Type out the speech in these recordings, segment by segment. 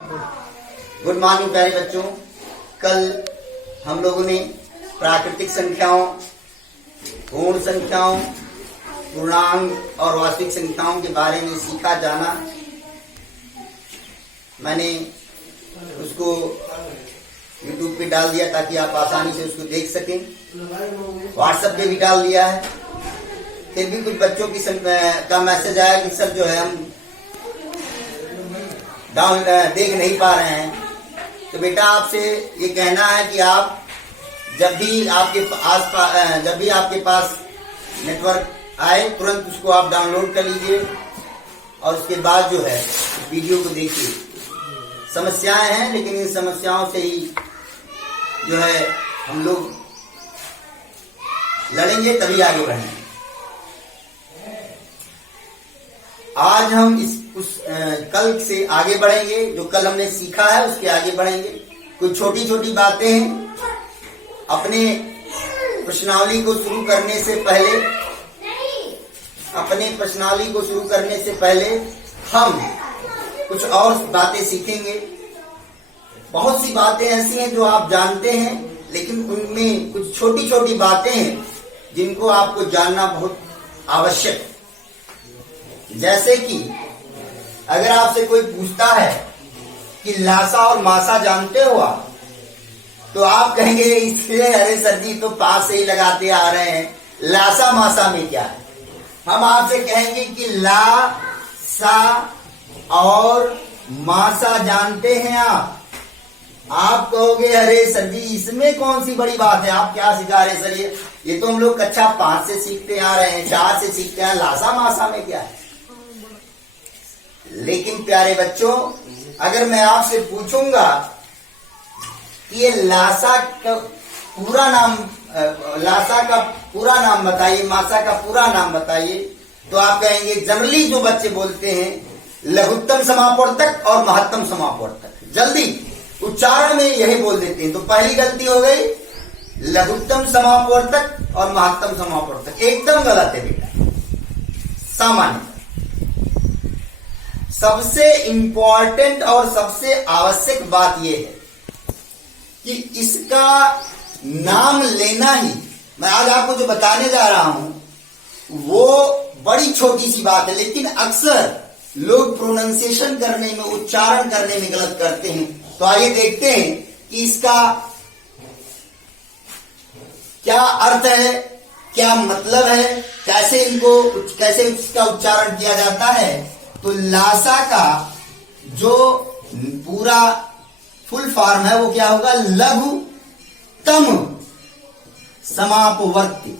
Good morning प्यारे बच्चों। कल हम लोगों ने प्राकृतिक संख्याओं, पूर्ण संख्याओं, पूर्णांक और वास्तविक संख्याओं के बारे में सीखा, जाना। मैंने उसको YouTube पे डाल दिया ताकि आप आसानी से उसको देख सकें। व्हाट्सएप पे भी डाल दिया है। फिर भी कुछ बच्चों की का मैसेज आया कि सर जो है हम देख नहीं पा रहे हैं। तो बेटा आपसे ये कहना है कि आप जब भी आपके पास नेटवर्क आए तुरंत उसको आप डाउनलोड कर लीजिए और उसके बाद जो है वीडियो को देखिए। समस्याएं हैं लेकिन इन समस्याओं से ही जो है हम लोग लड़ेंगे, तभी आगे बढ़ेंगे। आज हम कल से आगे बढ़ेंगे। जो कल हमने सीखा है उसके आगे बढ़ेंगे। कुछ छोटी छोटी बातें हैं। अपने प्रश्नावली को शुरू करने से पहले हम कुछ और बातें सीखेंगे। बहुत सी बातें ऐसी हैं जो आप जानते हैं, लेकिन उनमें कुछ छोटी छोटी बातें हैं जिनको आपको जानना बहुत आवश्यक है। जैसे कि अगर आपसे कोई पूछता है कि लासा और मासा जानते हो आप, तो आप कहेंगे इसलिए अरे सर जी तो पास से ही लगाते आ रहे हैं, लासा मासा में क्या है। हम आपसे कहेंगे कि ला सा और मासा जानते हैं आप कहोगे अरे सर जी इसमें कौन सी बड़ी बात है, आप क्या सिखा रहे सर, ये तो हम लोग कक्षा 5 से सीखते आ रहे हैं, 4 से सीखते हैं, लासा मासा में क्या है। लेकिन प्यारे बच्चों, अगर मैं आपसे पूछूंगा कि ये लासा का पूरा नाम बताइए, मासा का पूरा नाम बताइए, तो आप कहेंगे जनरली जो बच्चे बोलते हैं लघुत्तम समापवर्तक और महत्तम समापवर्तक, जल्दी उच्चारण में यही बोल देते हैं। तो पहली गलती हो गई, लघुत्तम समापवर्तक और महत्तम समापवर्तक एकदम गलत है बेटा। सामान्य सबसे इंपॉर्टेंट और सबसे आवश्यक बात यह है कि इसका नाम लेना ही, मैं आज आपको जो बताने जा रहा हूं वो बड़ी छोटी सी बात है, लेकिन अक्सर लोग प्रोनाउंसिएशन करने में, उच्चारण करने में गलत करते हैं। तो आइए देखते हैं कि इसका क्या अर्थ है, क्या मतलब है, कैसे इसका उच्चारण किया जाता है। तो लासा का जो पूरा फुल फॉर्म है वो क्या होगा, लघुत्तम समापवर्ती,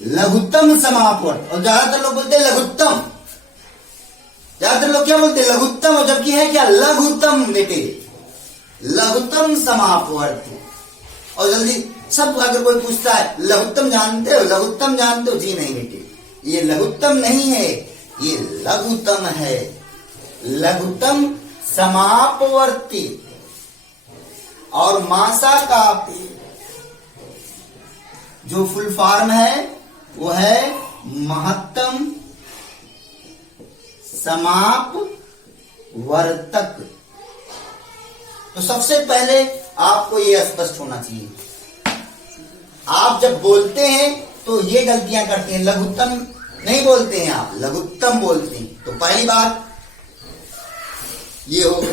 लघुत्तम समापवर्त। और ज्यादातर लोग बोलते हैं लघुत्तम, ज्यादातर लोग क्या बोलते हैं लघुत्तम, और जबकि है क्या लघुत्तम बेटे, लघुत्तम समापवर्ती। और जल्दी सब अगर कोई पूछता है लघुत्तम जानते हो, लघुत्तम जानते हो, जी नहीं बेटे, ये लघुत्तम नहीं है, ये लघुत्तम है, लघुत्तम समापवर्ती। और मासा का जो फुल फॉर्म है वो है महत्तम समापवर्तक। तो सबसे पहले आपको ये स्पष्ट होना चाहिए, आप जब बोलते हैं तो ये गलतियां करते हैं, लघुत्तम नहीं बोलते हैं, आप लघुत्तम बोलते हैं। तो पहली बात ये हो गई।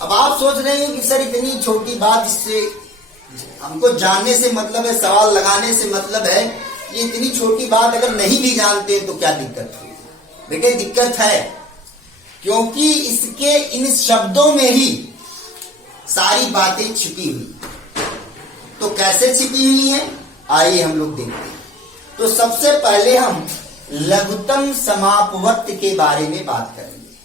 अब आप सोच रहे हैं कि सर इतनी छोटी बात, इससे हमको जानने से मतलब है, सवाल लगाने से मतलब है, ये इतनी छोटी बात अगर नहीं भी जानते तो क्या दिक्कत है। बेटे दिक्कत है, क्योंकि इसके इन शब्दों में ही सारी बातें छिपी हुई। तो कैसे छिपी हुई है, आइए हम लोग देखते हैं। तो सबसे पहले हम लघुत्तम समापवर्त के बारे में बात करेंगे।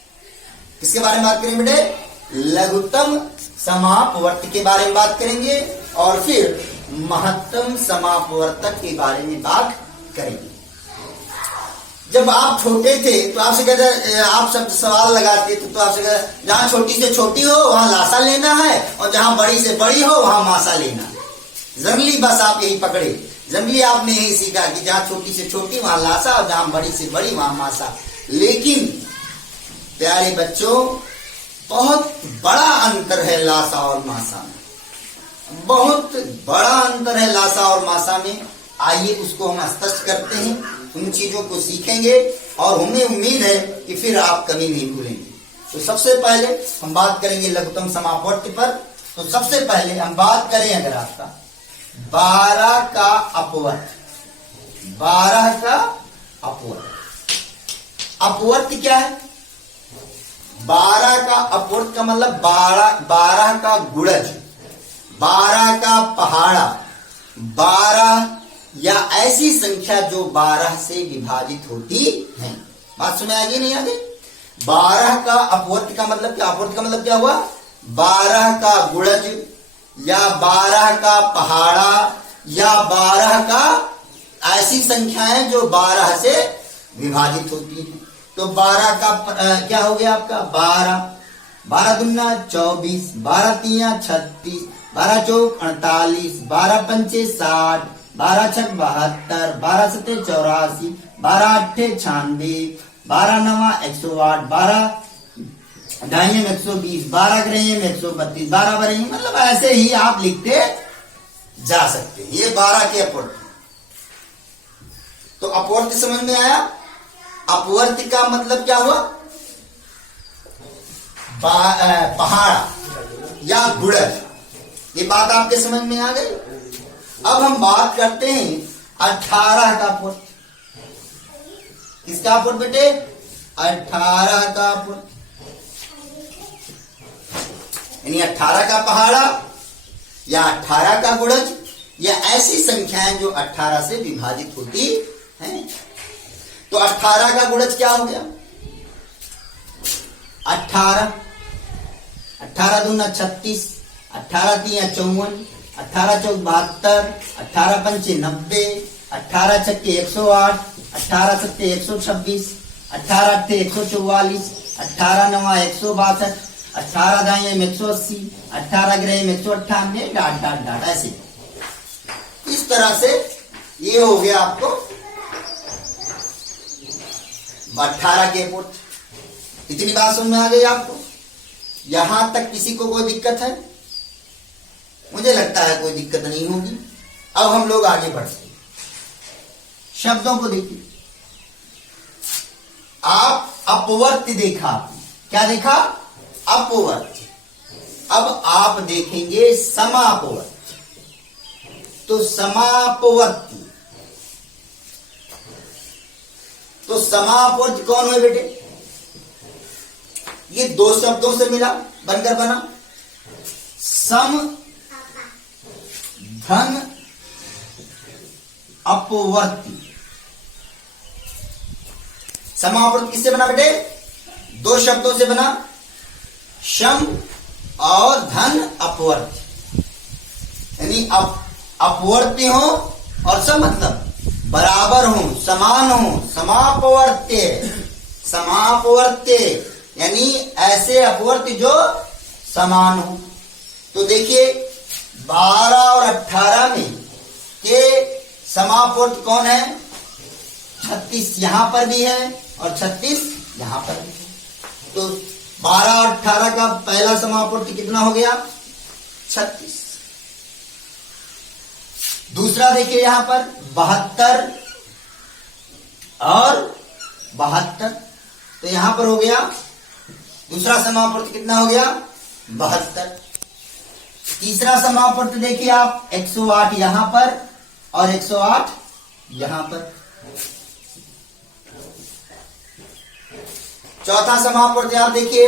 किसके बारे में बात करेंगे बेटे, लघुत्तम समापवर्त के बारे में बात करेंगे, और फिर महत्तम समापवर्तक के बारे में बात करेंगे। जब आप छोटे थे तो आपसे कहते, आप सब सवाल लगाते थे तो आपसे कहते जहां छोटी से छोटी हो वहां लासा लेना है, और जहां बड़ी से बड़ी हो वहां मासा लेना है। जनरली बस आप यही पकड़े, जनरली आपने यही सीखा कि जहां छोटी से छोटी वहां लासा और जहां बड़ी से बड़ी वहां मासा। लेकिन प्यारे बच्चों, बहुत बड़ा अंतर है लासा और मासा में, बहुत बड़ा अंतर है लासा और मासा में। आइए उसको हम स्पष्ट करते हैं, उन चीजों को सीखेंगे और हमें उम्मीद है कि फिर आप कभी नहीं भूलेंगे। तो सबसे पहले हम बात करेंगे लघुत्तम समापवर्ती पर। तो सबसे पहले हम बात करें अगर आपका 12 का अपवर्त, 12 का अपवर्त। अपवर्त क्या है? 12 का अपवर्त का मतलब 12 का गुणज, 12 का पहाड़ा, 12 या ऐसी संख्या जो 12 से विभाजित होती है। बात सुने आगे नहीं आगे? 12 का अपवर्त का मतलब क्या? अपवर्त का मतलब क्या हुआ? 12 का गुणज या 12 का पहाड़ा या 12 का ऐसी संख्याएं जो 12 से विभाजित होती हैं। तो 12 का क्या हो गया आपका? 12, 12 दूना 24, 12 तिया 36, 12 चौक 48, 12 पंचे 60, 12 छक 72, 12 सते 84, 12 अट्ठे 96, 12 नवा 108, 12 ढाई 120, 12 ग्रह 132, 12 बरे, मतलब ऐसे ही आप लिखते जा सकते हैं। ये 12 के अपवर्त। तो अपवर्त समझ में आया? अपवर्त का मतलब क्या हुआ? पहाड़ा या गुणज। ये बात आपके समझ में आ गई। अब हम बात करते हैं 18 का अपवर्त। किसका अपवर्त बेटे? 18 का अपवर्त, यानी 18 का पहाड़ा या 18 का गुणज या ऐसी संख्याएं जो 18 से विभाजित होती हैं। तो 18 का गुणज क्या हो गया? 18, 18 दूना 36, 18 तिया 54, 18 चौक 72, 18 पंचे 90, 18 छक्के 108, 18 सत्ते 126, 18 अट्ठे 144, 18 नवा 162, 18 दाएं 180, 18 ग्रह 198, डाट डाट डाट ऐसे। इस तरह से ये हो गया आपको 18 के अपवर्त। इतनी बात समझ में आ गई आपको? यहां तक किसी को कोई दिक्कत है? मुझे लगता है कोई दिक्कत नहीं होगी। अब हम लोग आगे बढ़ते हैं, शब्दों को देखिए। आप अपवर्त देखा, आपने क्या देखा? अपवर्त। अब आप देखेंगे समापवर्त। तो समापवर्ती, तो समापवर्त कौन हुए बेटे? ये दो शब्दों से मिला, बनकर बना सम धन अपवर्ती। समापवर्त किससे बना बेटे? दो शब्दों से बना, सम और धन अपवर्ती। यानी अपवर्ती हो और सम मतलब बराबर हो, समान हो। समापवर्त्य, समापवर्त्य यानी ऐसे अपवर्त्य जो समान हो। तो देखिए 12 और 18 में के समापवर्त्य कौन है? 36 यहां पर भी है और 36 यहां पर भी है। तो 12 और 18 का पहला समापवर्त्य कितना हो गया? 36। दूसरा देखिए यहां पर 72 और 72, तो यहां पर हो गया दूसरा समापवर्त्य कितना हो गया? 72। तीसरा समापवर्त्य देखिए आप 108 यहां पर और 108 यहां पर। चौथा समापवर्त्य आप देखिए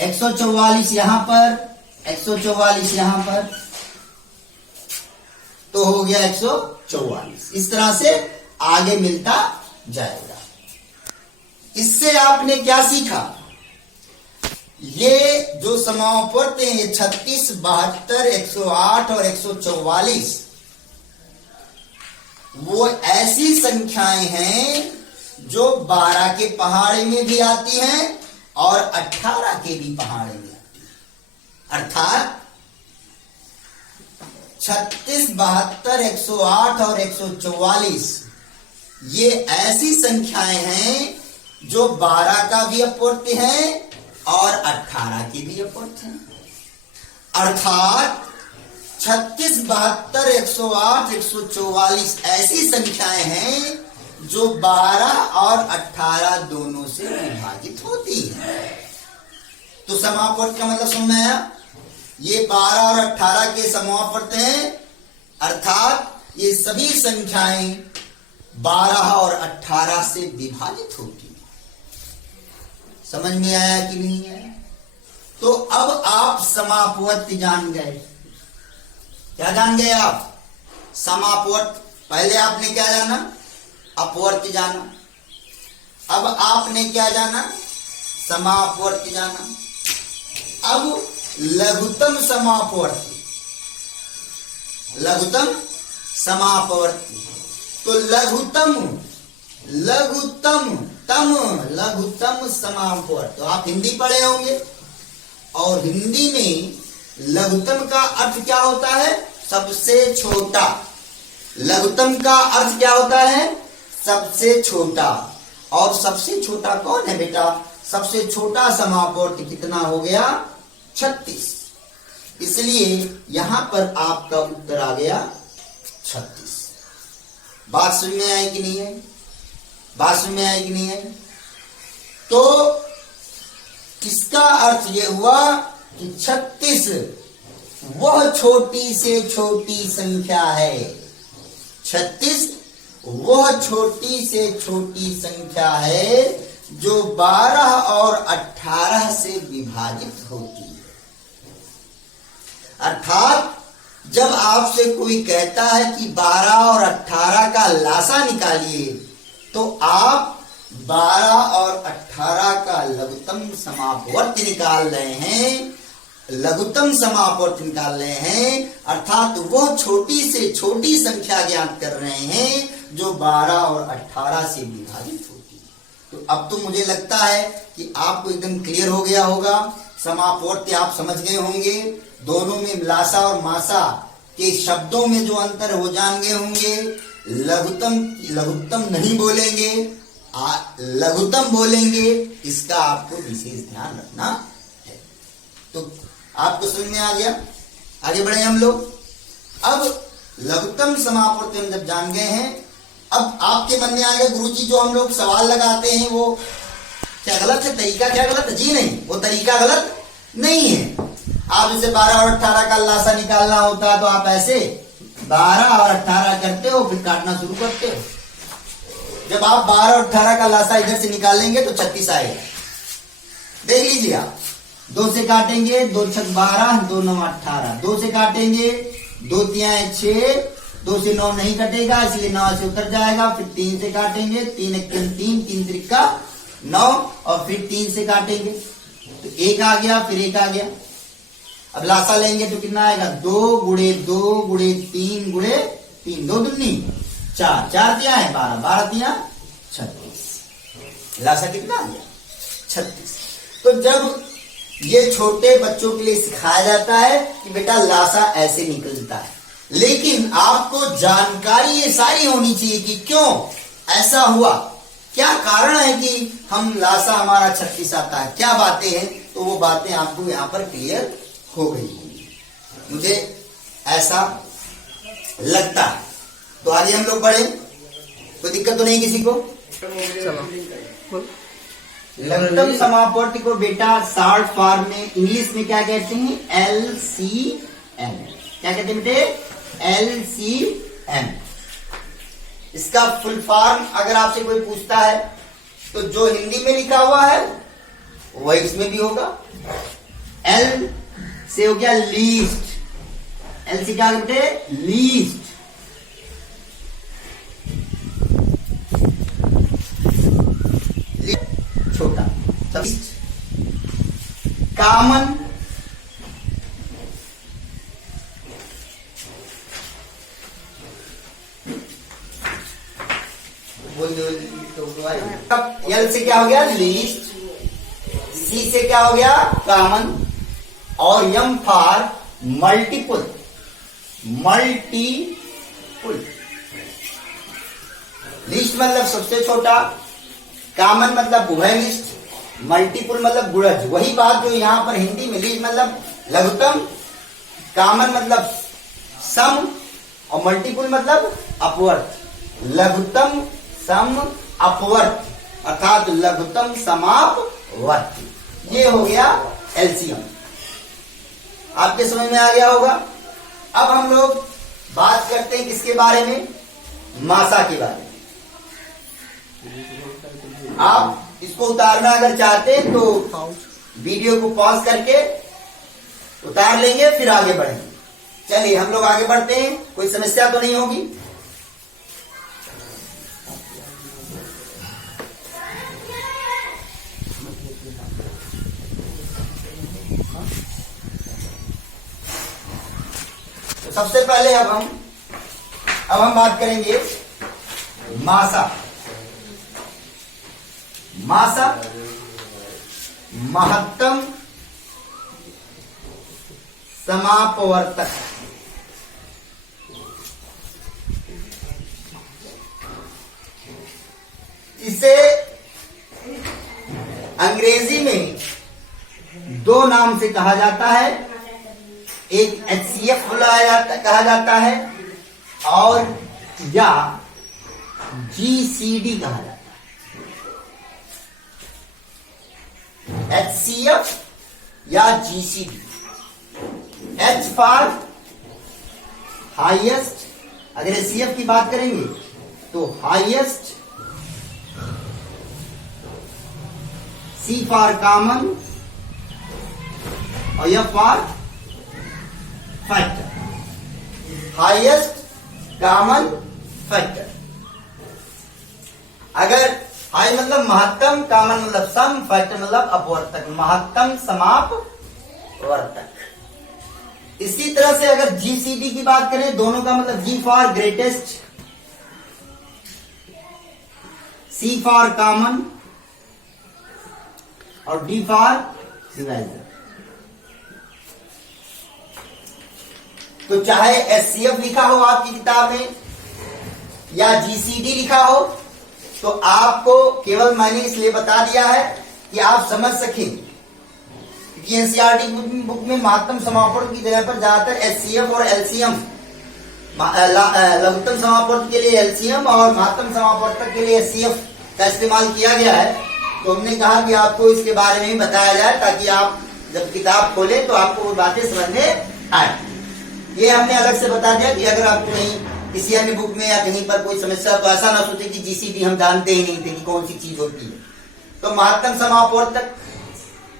144 यहां पर, 144 यहां पर, तो हो गया 144। इस तरह से आगे मिलता जाएगा। इससे आपने क्या सीखा? ये जो समापवर्त्य हैं 36, 72, 108 और 144 वो ऐसी संख्याएं हैं जो 12 के पहाड़े में भी आती हैं और 18 के भी पहाड़े में आती है। अर्थात 36, 72, 108 और 144 ये ऐसी संख्याएं हैं जो 12 का भी अपवर्त्य है और 18 की भी अपवर्त्य है। अर्थात 36, 72, 108, 144 ऐसी संख्याएं हैं जो 12 और 18 दोनों से विभाजित होती है। तो समापवर्त का मतलब समझ में आया? ये 12 और 18 के समापवर्त हैं, अर्थात ये सभी संख्याएं 12 और 18 से विभाजित होती है। समझ में आया कि नहीं आया? तो अब आप समापवर्त जान गए। क्या जान गए आप? समापवर्त। पहले आपने क्या जाना? अपवर्त जाना। अब आपने क्या जाना? समापवर्त जाना। अब लघुत्तम समापवर्ती, लघुत्तम समापवर्ती। तो लघुत्तम समापवर्त। तो आप हिंदी पढ़े होंगे और हिंदी में लघुत्तम का अर्थ क्या होता है? सबसे छोटा। लघुत्तम का अर्थ क्या होता है? सबसे छोटा। और सबसे छोटा कौन है बेटा? सबसे छोटा समापवर्त कितना हो गया? 36। इसलिए यहां पर आपका उत्तर आ गया 36। बात समझ में आई कि नहीं है? बात समझ में आई कि नहीं है? तो इसका अर्थ यह हुआ कि 36 वह छोटी से छोटी संख्या है। 36 वह छोटी से छोटी संख्या है जो 12 और 18 से विभाजित होती है। अर्थात जब आपसे कोई कहता है कि 12 और 18 का लासा निकालिए, तो आप 12 और 18 का लघुत्तम समापवर्त निकाल रहे हैं। लघुत्तम समापवर्त निकाल रहे हैं, अर्थात वो छोटी से छोटी संख्या ज्ञात कर रहे हैं जो 12 और 18 से विभाजित होती है। तो अब तो मुझे लगता है कि आपको एकदम क्लियर हो गया होगा। समापवर्त आप समझ गए होंगे। दोनों में लासा और मासा के शब्दों में जो अंतर हो जान गए होंगे। लघुत्तम नहीं बोलेंगे, लघुत्तम बोलेंगे। इसका आपको विशेष ध्यान रखना है। तो आपको समझ में आ गया? आगे बढ़े हम लोग। अब लघुत्तम समापवर्त हम जब जान गए हैं, अब आपके मन में आएगा गुरुजी जो हम लोग सवाल लगाते हैं वो क्या गलत है? तरीका क्या गलत है? जी नहीं, वो तरीका गलत नहीं है। आप जैसे 12 और 18 का लासा निकालना होता है तो आप ऐसे 12 और 18 करते हो, फिर काटना शुरू करते हो। जब आप 12 और 18 का लासा इधर से निकालेंगे तो 36 आएगा। देख लीजिए आप 2 से काटेंगे, 2 छक 12, 2 9 18। 2 से काटेंगे, 2 तिहाई 6, 2 से 9 नहीं कटेगा इसलिए 9 से उतर जाएगा। फिर 3 से काटेंगे, 3 1 3, 3 त्रिका 9, और फिर 3 से काटेंगे तो 1 आ गया, फिर 1 आ गया। अब लासा लेंगे तो कितना आएगा? 2 गुणे 2 गुणे 3 गुणे 3, 2 दूनी 4, 4 दिया है 12, 12 दिया 36। लासा कितना आ गया? 36। तो जब ये छोटे बच्चों के लिए सिखाया जाता है कि बेटा लासा ऐसे निकलता है, लेकिन आपको जानकारी ये सारी होनी चाहिए कि क्यों ऐसा हुआ, क्या कारण है कि हम लासा हमारा 36 आता है, क्या बातें हैं। तो वो बातें आपको यहां पर क्लियर हो गई, मुझे ऐसा लगता है। तो आगे हम लोग बढ़े, कोई दिक्कत तो नहीं किसी को? लघुत्तम समापवर्त को बेटा शॉर्ट फॉर्म में इंग्लिश में क्या कहते हैं? LCM। क्या कहते हैं बेटे? LCM। इसका फुल फॉर्म अगर आपसे कोई पूछता है तो जो हिंदी में लिखा हुआ है वह इसमें भी होगा। L से हो गया लीस्ट। L से क्या बेटे? लीस्ट। छोटा। कॉमन, एल से क्या हो गया? लीस्ट। सी से क्या हो गया? कॉमन। और M for multiple. Multiple. Least मतलब सबसे छोटा, कॉमन मतलब उभयनिष्ठ, मल्टीपुल मतलब गुणज। वही बात जो यहाँ पर हिंदी में लीज मतलब लघुत्तम, कॉमन मतलब सम और मल्टीपुल मतलब अपवर्त। लघुत्तम सम अपवर्त अर्थात लघुत्तम समापवर्ती। ये हो गया एलसीएम। आपके समझ में आ गया होगा। अब हम लोग बात करते हैं किसके बारे में, मासा के बारे में। आप इसको उतारना अगर चाहते हैं तो वीडियो को पॉज करके उतार लेंगे, फिर आगे बढ़ेंगे। चलिए हम लोग आगे बढ़ते हैं, कोई समस्या तो नहीं होगी। तो सबसे पहले अब हम बात करेंगे मासा। मासा महत्तम समापवर्तक। इसे अंग्रेजी में दो नाम से कहा जाता है, एक HCF कहा जाता है और या GCD कहा जाता है। HCF या GCD। H फॉर हाईएस्ट, अगर HCF की बात करेंगे तो हाईएस्ट, C फॉर कॉमन और F for factor. Highest common factor. अगर हाई मतलब महत्तम, कॉमन मतलब सम, फैक्टर मतलब अपवर्तक। महत्तम समापवर्तक। इसी तरह से अगर GCD की बात करें, दोनों का मतलब G for greatest, C for common और D फॉर डिवाइजर। तो चाहे HCF लिखा हो आपकी किताब में या GCD लिखा हो, तो आपको केवल मैंने इसलिए बता दिया है कि आप समझ सकें। क्योंकि एनसीईआरटी बुक में महत्तम समापवर्तक की जगह पर ज्यादातर HCF और LCM, लघुत्तम समापवर्तक के लिए LCM और महत्तम समापवर्तक के लिए HCF का इस्तेमाल किया गया है। तो हमने कहा कि आपको इसके बारे में ही बताया जाए, ताकि आप जब किताब खोलें तो आपको वो बातें समझ में आए। ये हमने अलग से बता दिया कि अगर आपको कहीं किसी अन्य बुक में या कहीं पर कोई समस्या, तो ऐसा ना सोचे कि GCD हम जानते ही नहीं थे कि कौन सी चीज होती है। तो महत्तम समापवर्तक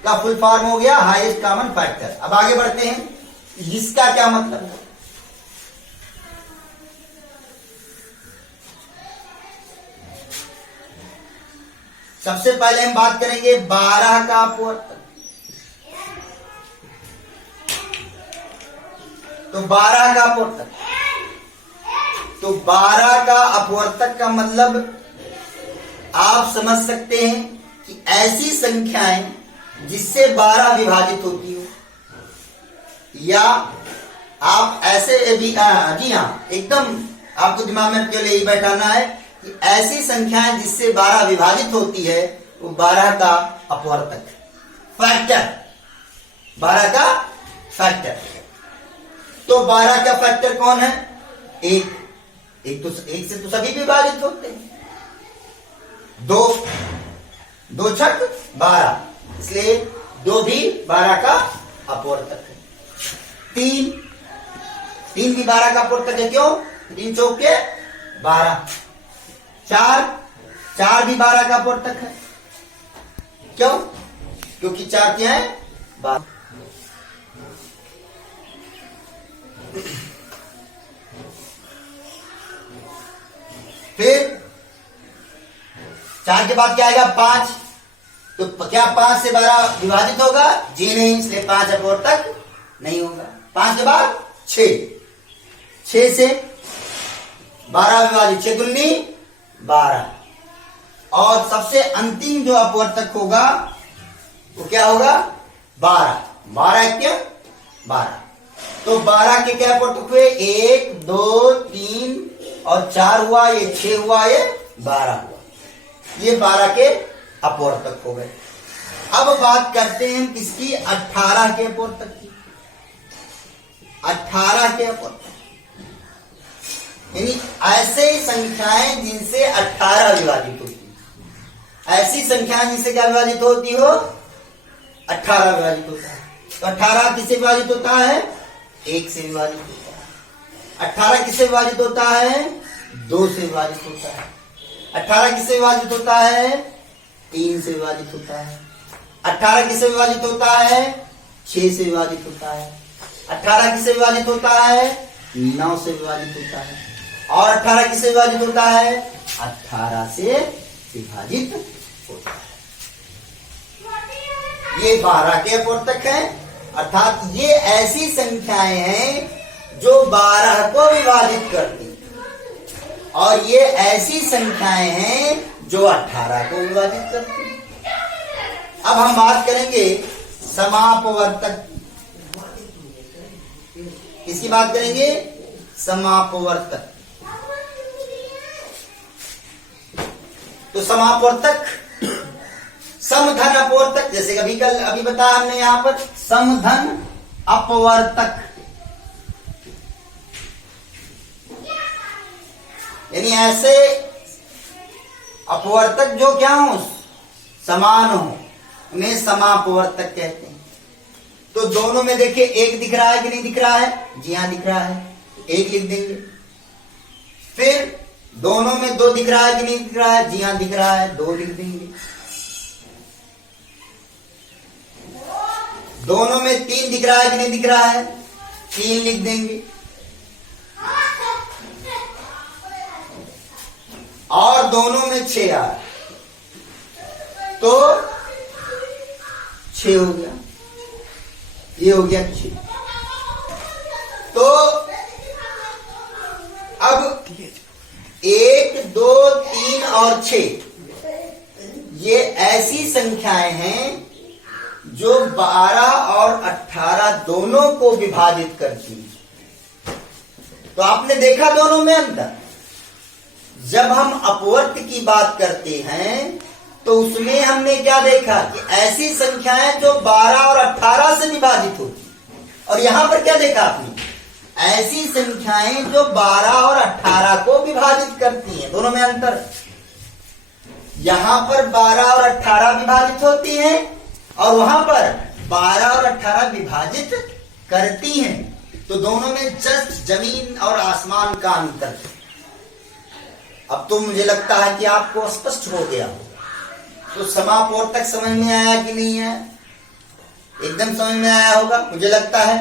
का फुल फॉर्म हो गया हाईएस्ट कॉमन फैक्टर। अब आगे बढ़ते हैं, इसका क्या मतलब है। सबसे पहले हम बात करेंगे 12 का अपवर्तक। तो 12 का अपवर्तक, तो 12 का अपवर्तक का मतलब आप समझ सकते हैं कि ऐसी संख्याएं जिससे 12 विभाजित होती हो, या आप ऐसे भी जी हाँ, एकदम आपको दिमाग में केवल यही बैठाना है कि ऐसी संख्याएं जिससे 12 विभाजित होती है, वो 12 का अपवर्तक, फैक्टर, 12 का फैक्टर। तो 12 का फैक्टर कौन है? एक से तो सभी विभाजित होते हैं। दो छक 12, इसलिए 2 भी 12 का अपवर्तक है। 3 भी 12 का अपवर्तक है। क्यों? 3 चौके 12। 4 भी 12 का अपवर्तक है। क्यों? क्योंकि 4 क्या है? 12। फिर 4 के बाद क्या आएगा? 5। तो क्या 5 से 12 विभाजित होगा? जी नहीं, इसलिए 5 अपवर्तक नहीं होगा। 5 के बाद 6 से 12 विभाजित, 6 दूनी 12। और सबसे अंतिम जो अपवर्तक होगा वो क्या होगा? 12 क्या? 12। तो 12 के क्या अपवर्तक हुए? 1 2 3 और 4 हुआ, ये 6 हुआ, ये 12 हुआ। ये 12 के अपवर्तक हो गए। अब बात करते हैं किसकी, 18 के अपवर्तक की। 18 के अपवर्तक यानी ऐसे संख्याएं जिनसे 18 विभाजित होती है। ऐसी संख्याएं जिनसे क्या विभाजित होती हो, 18 विभाजित होता है। तो 18 किससे विभाजित होता है, 1 से विभाजित होता है। 18 किससे विभाजित होता है, 2 से विभाजित होता है। 18 किससे विभाजित होता है, 3 से विभाजित होता है। 18 किससे विभाजित होता है, 6 से विभाजित होता है। 18 किससे विभाजित होता है, 9 से विभाजित होता है। और 18 किससे विभाजित होता है, 18 से विभाजित होता है। ये 12 के अपवर्तक हैं, अर्थात ये ऐसी संख्याएं हैं जो 12 को विभाजित करती हैं, और ये ऐसी संख्याएं हैं जो 18 को विभाजित करती हैं। अब हम बात करेंगे समापवर्तक। किसकी बात करेंगे, समापवर्तक। तो समापवर्तक समधन अपवर्तक, जैसे अभी बताया हमने यहां पर समधन अपवर्तक, यानी ऐसे अपवर्तक जो क्या हो, समान हो, उन्हें समापवर्तक कहते हैं। तो दोनों में देखिए 1 दिख रहा है कि नहीं दिख रहा है, जी हां दिख रहा है, 1 लिख देंगे। फिर दोनों में 2 दिख रहा है कि नहीं दिख रहा है, जी हां दिख रहा है, 2 लिख देंगे। दोनों में 3 दिख रहा है कि नहीं दिख रहा है, 3 लिख देंगे। और दोनों में 6 आ रहा है तो 6 हो गया, ये हो गया 6। तो अब 1, 2, 3 और 6 ये ऐसी संख्याएं हैं जो 12 और 18 दोनों को विभाजित करती है। तो आपने देखा दोनों में अंतर। जब हम अपवर्त की बात करते हैं तो उसमें हमने क्या देखा कि ऐसी संख्याएं जो 12 और 18 से विभाजित होती हैं, और यहां पर क्या देखा आपने, ऐसी संख्याएं जो 12 और 18 को विभाजित करती हैं। दोनों में अंतर, यहां पर 12 और 18 विभाजित होती हैं और वहां पर 12 और 18 विभाजित करती हैं। तो दोनों में जस्ट जमीन और आसमान का अंतर। अब तो मुझे लगता है कि आपको स्पष्ट हो गया। तो समापवर्तक समझ में आया कि नहीं है, एकदम समझ में आया होगा मुझे लगता है।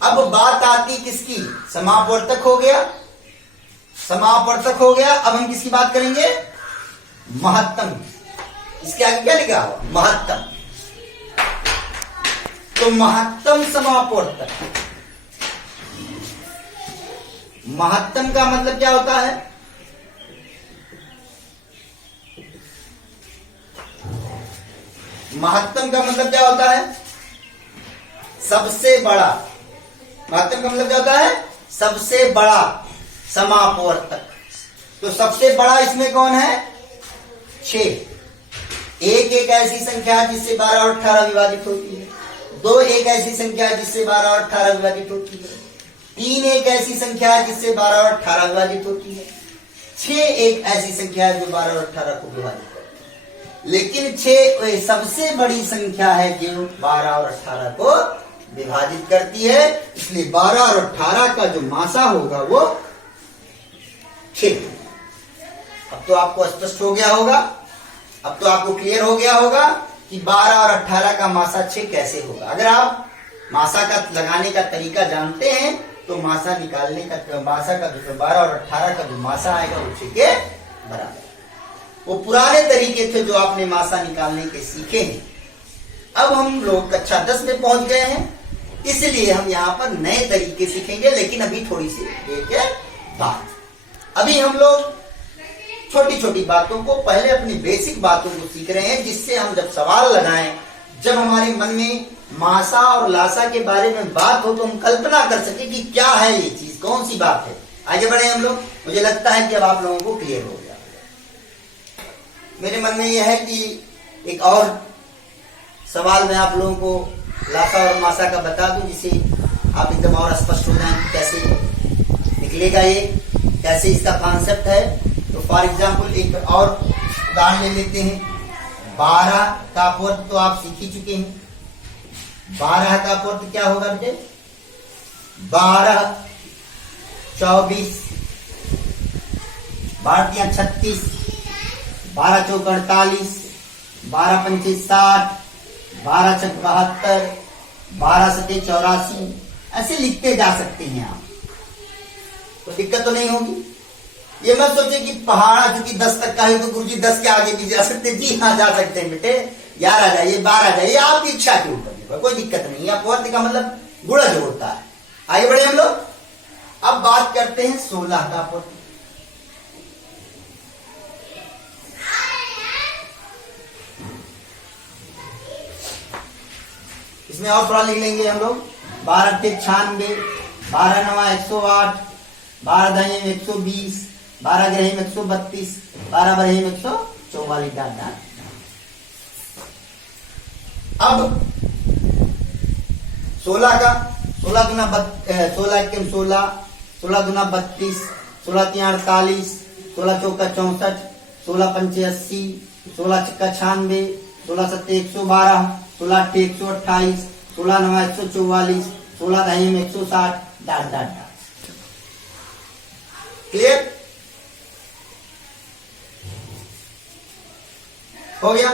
अब बात आती किसकी, समापवर्तक हो गया, समापवर्तक हो गया। अब हम किसकी बात करेंगे, महत्तम। इसके आगे क्या लिखा हुआ, महत्तम। तो महत्तम समापवर्तक, महत्तम का मतलब क्या होता है, महत्तम का मतलब क्या होता है, सबसे बड़ा। महत्तम का मतलब क्या होता है, सबसे बड़ा समापवर्तक। तो सबसे बड़ा इसमें कौन है, 6। 1 एक ऐसी संख्या जिससे 12 और 18 विभाजित होती है। 2 एक ऐसी संख्या जिससे 12 और 18 विभाजित होती है। 3 एक ऐसी संख्या जिससे 12 और 18 विभाजित होती है। 6 एक ऐसी संख्या है जो 12 और 18 को विभाजित करती है। लेकिन 6 सबसे बड़ी संख्या है जो 12 और 18 को विभाजित करती है। इसलिए 12 और 18 का जो मासा होगा वो 6। अब तो आपको स्पष्ट हो गया होगा, अब तो आपको क्लियर हो गया होगा कि 12 और 18 का मासा 6 कैसे होगा। अगर आप मासा का लगाने का तरीका जानते हैं तो मासा निकालने का, मासा का 12 और 18 का जो मासा आएगा वो 6 के बराबर। वो पुराने तरीके थे जो आपने मासा निकालने के सीखे हैं। अब हम लोग कक्षा 10 में पहुंच गए हैं, इसलिए हम यहाँ पर नए तरीके सीखेंगे। लेकिन अभी थोड़ी सी देर के बाद, अभी हम लोग छोटी छोटी बातों को, पहले अपनी बेसिक बातों को सीख रहे हैं, जिससे हम जब सवाल लगाएं, जब हमारे मन में मासा और लासा के बारे में बात हो तो हम कल्पना कर सके कि क्या है ये चीज, कौन सी बात है। आगे बढ़े हम लोग। मुझे लगता है कि अब आप लोगों को क्लियर हो गया। मेरे मन में यह है कि एक और सवाल मैं आप लोगों को लासा और मासा का बता दूं, जिससे आप एकदम और स्पष्ट हो जाएं कैसे निकलेगा ये, कैसे इसका कॉन्सेप्ट है। तो फॉर एग्जाम्पल एक और उदाहरण ले लेते हैं। 12 का अपवर्त तो आप सीख ही चुके हैं। 12 का अपवर्त क्या होगा बेटे? 12 24 12 36, 12 चौक 48, 12 पंचे 60, 12 छक 72, 12 सते 84, ऐसे लिखते जा सकते हैं आप, तो दिक्कत तो नहीं होगी। ये मत सोचे कि पहाड़ा चूंकि 10 तक का है तो गुरुजी 10 के आगे भी जा सकते। जी हाँ, जा सकते हैं बेटे। 11 जाइए, 12 जाइए, आपकी इच्छा के ऊपर निर्भर, कोई दिक्कत नहीं है। अपवर्त का मतलब गुणज होता है। आगे बढ़े हम लोग। अब बात करते हैं 16 का अपवर्त। इसमें और थोड़ा लिख लेंगे हम लोग। 12 के 96, 12 9 108, 12 दाई 120, 12 ग्रही 132, 12 बरही 144 डाट। अब 16 का 16 गुना 16 1 16, 16 गुना 32, 16 3 48, 16 चौका 64, 16 पंचे 80, 16 छक्का 96, 16 सत्ते 112, 16 अट्ठे 128, 16 9 144, 16 दाई 160 डाट डाट डाट। क्लियर हो गया?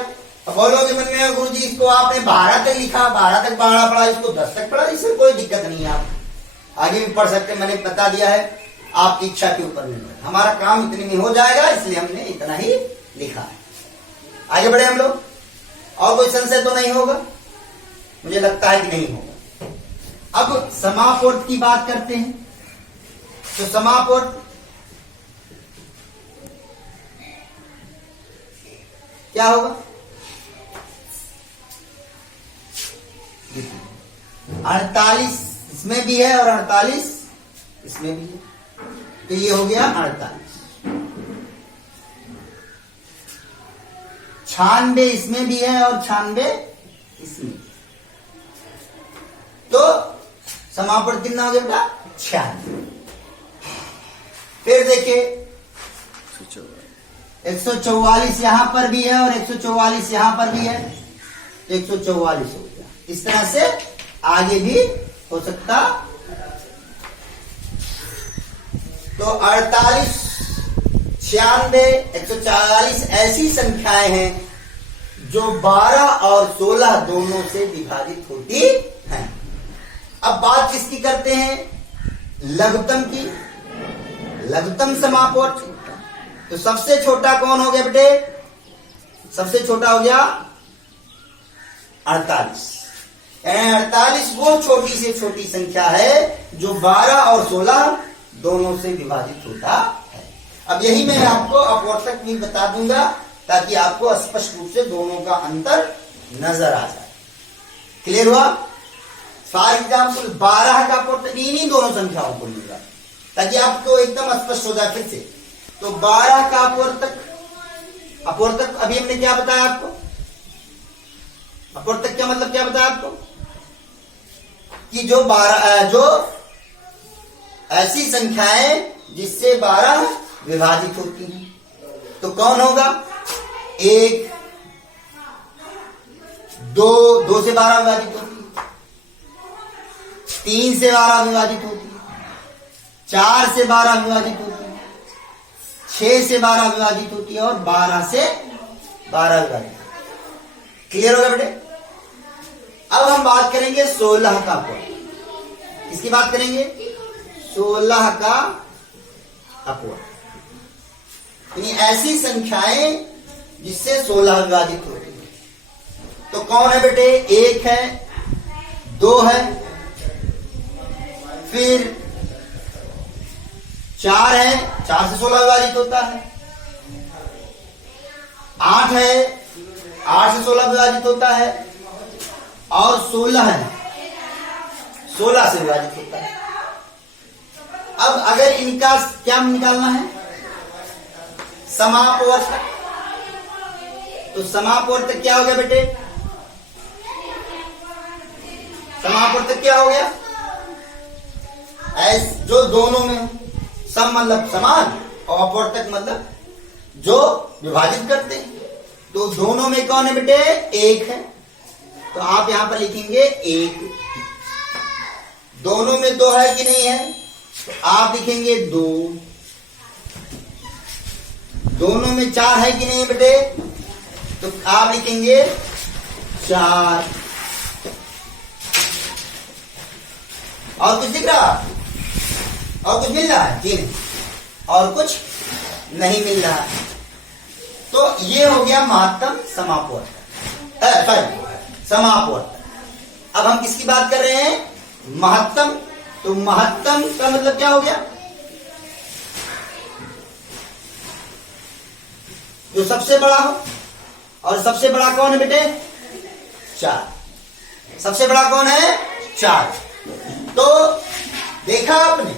अब बोलोगे मन में गुरु जी इसको आपने 12 तक लिखा, 12 तक पढ़ा, इसको 10 तक पढ़ा, इससे कोई दिक्कत नहीं है। आप आगे भी पढ़ सकते, मैंने बता दिया है, आपकी इच्छा के ऊपर निर्भर। हमारा काम इतने में हो जाएगा, इसलिए हमने इतना ही लिखा है। आगे बढ़े हम लोग। और कोई संशय तो नहीं होगा? मुझे लगता है कि नहीं होगा। अब समापवर्त की बात करते हैं। तो समापवर्त क्या होगा? 48 इसमें भी है और 48 इसमें भी है, तो ये हो गया 48। 96 इसमें भी है और 96 इसमें, तो समापवर्त कितना हो गया बेटा? 96। फिर देखिए 144 यहां पर भी है और 144 यहां पर भी है, तो 144 हो गया। इस तरह से आगे भी हो सकता। तो 48, 96, 144 ऐसी संख्याएं हैं जो 12 और 16 दोनों से विभाजित होती हैं। अब बात किसकी करते हैं? लघुत्तम की। लघुत्तम समापवर्त। तो सबसे छोटा कौन हो गया बेटे? सबसे छोटा हो गया 48। 48 वो छोटी से छोटी संख्या है जो 12 और 16 दोनों से विभाजित होता है। अब यही मैं आपको अपवर्तक भी बता दूंगा ताकि आपको स्पष्ट रूप से दोनों का अंतर नजर आ जाए। क्लियर हुआ? फॉर एग्जाम्पल 12 का अपवर्तक इन्हीं दोनों संख्याओं को मिल रहा है ताकि आपको एकदम स्पष्ट हो जाए फिर से। तो 12 का अपवर्तक अभी हमने क्या बताया आपको? अपवर्तक क्या मतलब क्या बताया आपको? कि जो 12 जो ऐसी संख्याएं जिससे 12 विभाजित होती हैं, तो कौन होगा? 1, 2 से 12 विभाजित होती है, 3 से 12 विभाजित होती है, 4 से 12 विभाजित होती है, 6 से 12 विभाजित होती है और 12 से 12 विभाजित। क्लियर होगा बेटे? अब हम बात करेंगे 16 का अपवर्त। इसकी बात करेंगे 16 का अपवर्त, यानी ऐसी संख्याएं जिससे 16 विभाजित होती है। तो कौन है बेटे? 1 है, 2 है, फिर 4 है, 4 से 16 विभाजित होता है, 8 है, 8 से 16 विभाजित होता है, और 16 है, 16 से विभाजित होता है। अब अगर इनका क्या निकालना है? समापवर्त। तो समापवर्तक क्या हो गया बेटे? समापवर्तक क्या हो गया? जो दोनों में, सम मतलब समान और अपवर्तक मतलब जो विभाजित करते हैं। तो दोनों में कौन है बेटे? एक है, तो आप यहां पर लिखेंगे एक। दोनों में दो है कि नहीं है? तो आप लिखेंगे दो। दोनों में चार है कि नहीं बेटे? तो आप लिखेंगे चार। और कुछ दिख रहा? और कुछ मिल रहा है? जी नहीं, और कुछ नहीं मिल रहा। तो ये हो गया महत्तम समापवर्तक, समापवर्तक। अब हम किसकी बात कर रहे हैं? महत्तम। तो महत्तम का मतलब क्या हो गया? जो सबसे बड़ा हो। और सबसे बड़ा कौन है बेटे? चार। सबसे बड़ा कौन है? चार। तो देखा आपने,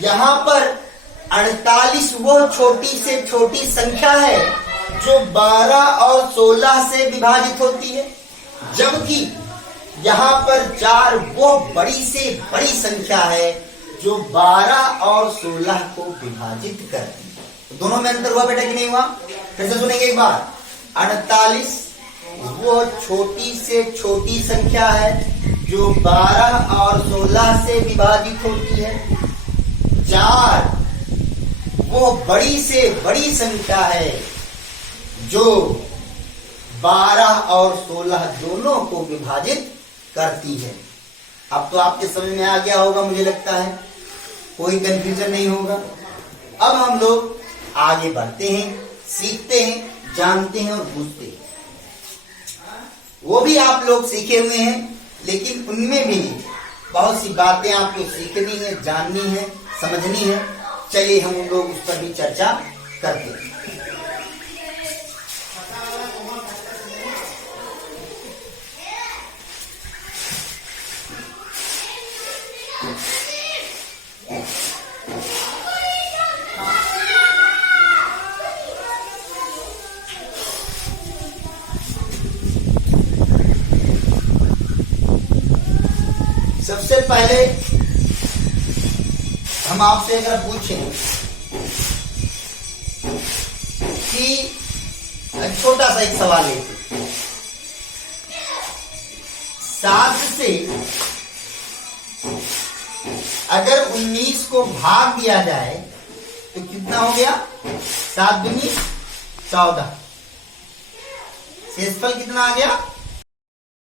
यहां पर 48 वो छोटी से छोटी संख्या है जो 12 और 16 से विभाजित होती है, जबकि यहां पर 4 वो बड़ी से बड़ी संख्या है जो 12 और 16 को विभाजित करती है। तो दोनों में अंतर हुआ बेटा कि नहीं हुआ? फिर से सुनेंगे एक बार। 48 वो छोटी से छोटी संख्या है जो 12 और 16 से विभाजित होती है। 4 वो बड़ी से बड़ी संख्या है जो 12 और 16 दोनों को विभाजित करती है। अब तो आपके समझ में आ गया होगा, मुझे लगता है कोई कंफ्यूजन नहीं होगा। अब हम लोग आगे बढ़ते हैं, सीखते हैं, जानते हैं और पूछते हैं। वो भी आप लोग सीखे हुए हैं, लेकिन उनमें भी बहुत सी बातें आपको सीखनी है, जाननी है, समझनी है। चलिए हम लोग उस पर भी चर्चा करते हैं। सबसे पहले हम आपसे अगर पूछें कि छोटा सा एक सवाल लेते, 7 से अगर 19 को भाग दिया जाए तो कितना हो गया? 7 दूनी 14। शेषफल कितना आ गया?